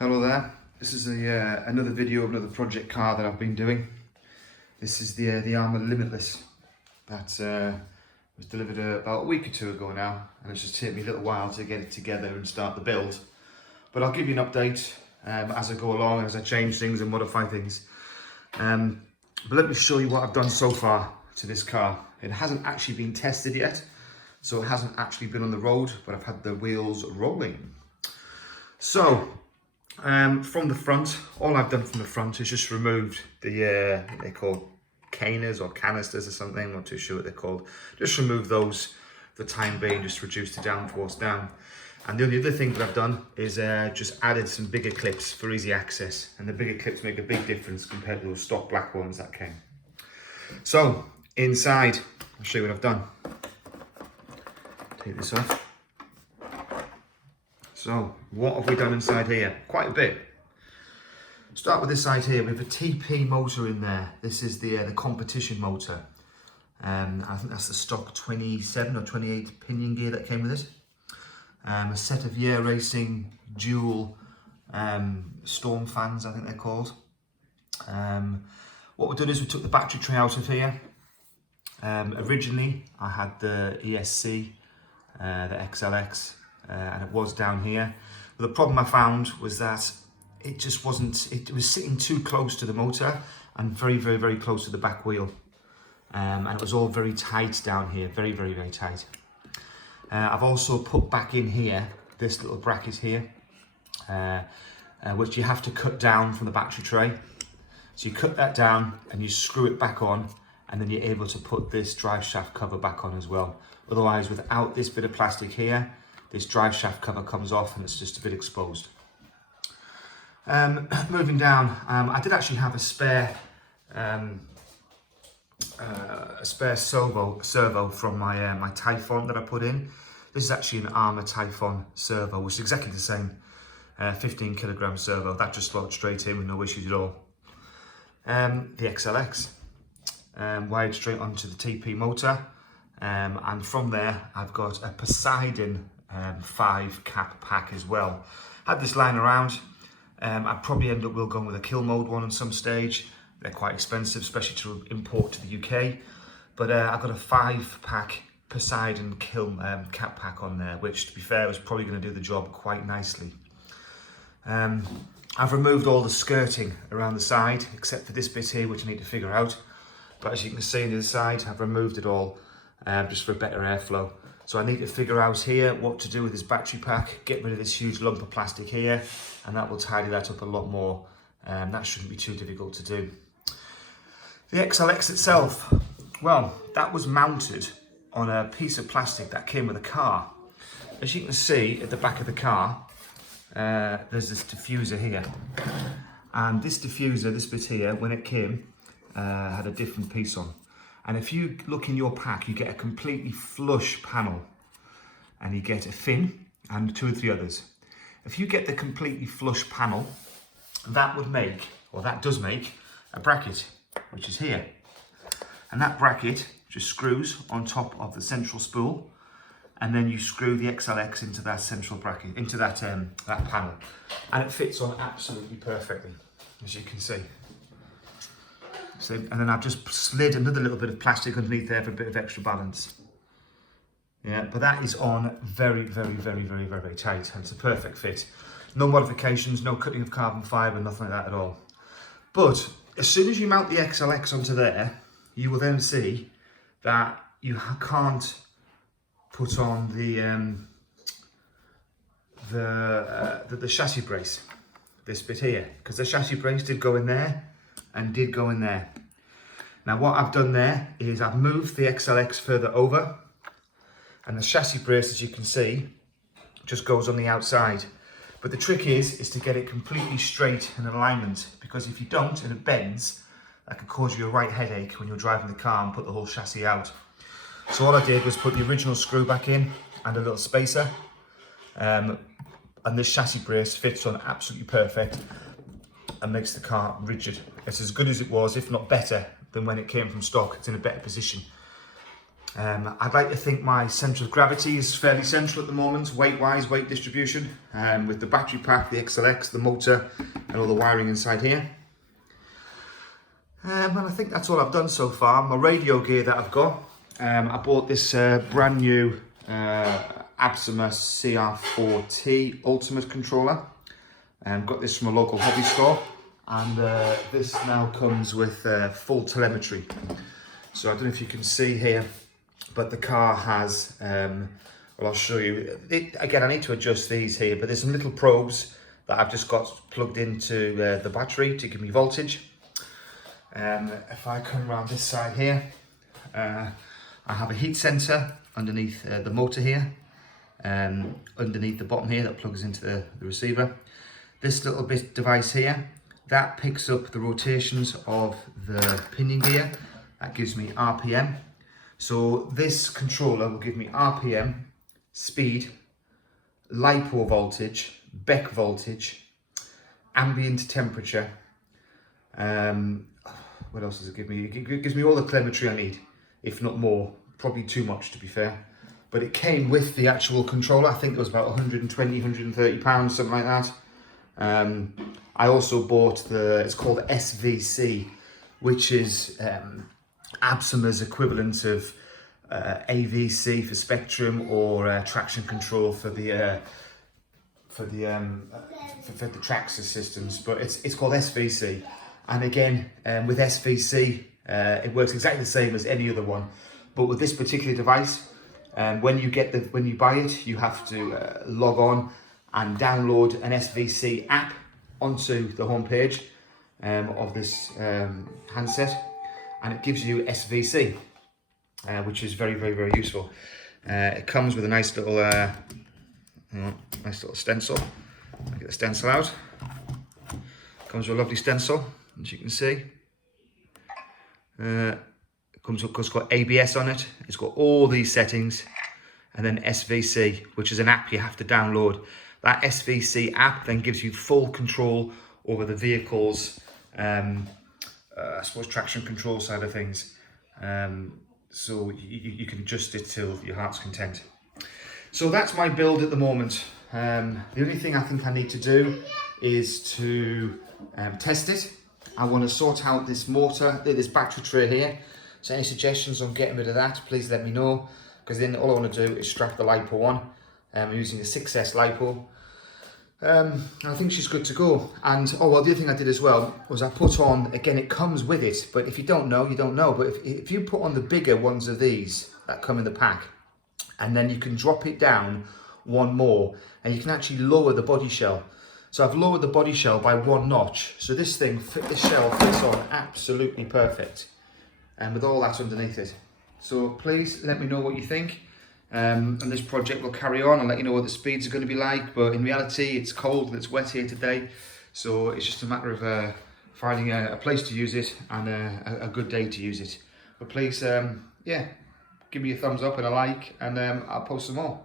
Hello there. This is another video of another project car that I've been doing. This is the Arrma Limitless that was delivered about a week or two ago now, and it's just taken me a little while to get it together and start the build. But I'll give you an update as I go along, as I change things and modify things. But let me show you what I've done so far to this car. It hasn't actually been tested yet, so it hasn't actually been on the road, but I've had the wheels rolling. So, from the front, all I've done from the front is just removed the, they're called caners or canisters or something, I'm not too sure what they're called. Just remove those for the time being, just reduced the downforce down. And the only other thing that I've done is just added some bigger clips for easy access. And the bigger clips make a big difference compared to those stock black ones that came. So, inside, I'll show you what I've done. Take this off. So, what have we done inside here? Quite a bit. Start with this side here. We have a TP motor in there. This is the competition motor. I think that's the stock 27 or 28 pinion gear that came with it. A set of Year Racing dual storm fans, I think they're called. What we've done is we took the battery tray out of here. Originally, I had the ESC, the XLX. And it was down here. But the problem I found was that it just wasn't, it was sitting too close to the motor and very, very, very close to the back wheel. And it was all very tight down here, very, very, very tight. I've also put back in here, this little bracket here, which you have to cut down from the battery tray. So you cut that down and you screw it back on, and then you're able to put this drive shaft cover back on as well. Otherwise, without this bit of plastic here, this drive shaft cover comes off and it's just a bit exposed. Moving down, I did actually have a spare servo from my Typhon that I put in. This is actually an Arrma Typhon servo, which is exactly the same 15 kilogram servo. That just slotted straight in with no issues at all. The XLX wired straight onto the TP motor, and from there I've got a Poseidon 5 cap pack as well. Had this lying around. I'd probably end up going with a kill mode one on some stage. They're quite expensive, especially to import to the UK. But I've got a 5-pack Poseidon kill cap pack on there, which, to be fair, was probably going to do the job quite nicely. I've removed all the skirting around the side, except for this bit here, which I need to figure out. But as you can see on the other side, I've removed it all just for a better airflow. So I need to figure out here what to do with this battery pack, get rid of this huge lump of plastic here, and that will tidy that up a lot more. That shouldn't be too difficult to do. The XLX itself, well, that was mounted on a piece of plastic that came with the car. As you can see at the back of the car, there's this diffuser here. And this diffuser, this bit here, when it came, had a different piece on. And if you look in your pack, you get a completely flush panel, and you get a fin and 2 or 3 others. If you get the completely flush panel, that would make, or that does make, a bracket, which is here. And that bracket just screws on top of the central spool, and then you screw the XLX into that central bracket, into that panel. And it fits on absolutely perfectly, as you can see. So, and then I've just slid another little bit of plastic underneath there for a bit of extra balance. Yeah, but that is on very, very, very, very, very, very tight, and it's a perfect fit. No modifications, no cutting of carbon fibre, nothing like that at all. But as soon as you mount the XLX onto there, you will then see that you can't put on the chassis brace, this bit here, because the chassis brace did go in there and did go in there. Now what I've done there is I've moved the XLX further over, and the chassis brace, as you can see, just goes on the outside. But the trick is to get it completely straight in alignment, because if you don't and it bends, that could cause you a right headache when you're driving the car and put the whole chassis out. So all I did was put the original screw back in and a little spacer, and this chassis brace fits on absolutely perfect and makes the car rigid. It's as good as it was, if not better, than when it came from stock. It's in a better position. I'd like to think my centre of gravity is fairly central at the moment, weight-wise, weight distribution, with the battery pack, the XLX, the motor, and all the wiring inside here. And I think that's all I've done so far. My radio gear that I've got, I bought this brand new Arrma CR4T Ultimate controller. Got this from a local hobby store, and this now comes with full telemetry. So I don't know if you can see here, but the car has, well, I'll show you. Again, I need to adjust these here, but there's some little probes that I've just got plugged into the battery to give me voltage. If I come around this side here, I have a heat sensor underneath the motor here, underneath the bottom here that plugs into the receiver. This little bit device here, that picks up the rotations of the pinion gear. That gives me RPM. So this controller will give me RPM, speed, LiPo voltage, Beck voltage, ambient temperature. What else does it give me? It gives me all the telemetry I need, if not more. Probably too much, to be fair. But it came with the actual controller. I think it was about 120, 130 pounds, something like that. I also bought it's called SVC, which is Arrma's equivalent of AVC for Spectrum, or traction control for the Traxxas systems. But it's called SVC. And again, with SVC, it works exactly the same as any other one. But with this particular device, when you buy it, you have to log on and download an SVC app onto the homepage of this handset, and it gives you SVC, which is very, very, very useful. It comes with a nice little stencil. I'll get the stencil out. Comes with a lovely stencil, as you can see. It's got ABS on it. It's got all these settings, and then SVC, which is an app you have to download. That SVC app then gives you full control over the vehicle's, I suppose, traction control side of things. So you can adjust it till your heart's content. So that's my build at the moment. The only thing I think I need to do is to test it. I want to sort out this motor, this battery tray here. So any suggestions on getting rid of that, please let me know, because then all I want to do is strap the LiPo on. I'm using the 6S LiPo. I think she's good to go. And the other thing I did as well was I put on, again, it comes with it, but if you don't know, you don't know. But if you put on the bigger ones of these that come in the pack, and then you can drop it down one more, and you can actually lower the body shell. So I've lowered the body shell by 1 notch. So this shell fits on absolutely perfect, and with all that underneath it. So please let me know what you think. And this project will carry on. I'll let you know what the speeds are going to be like, but in reality it's cold and it's wet here today, so it's just a matter of finding a place to use it and a good day to use it. But please, yeah, give me a thumbs up and a like, and I'll post some more.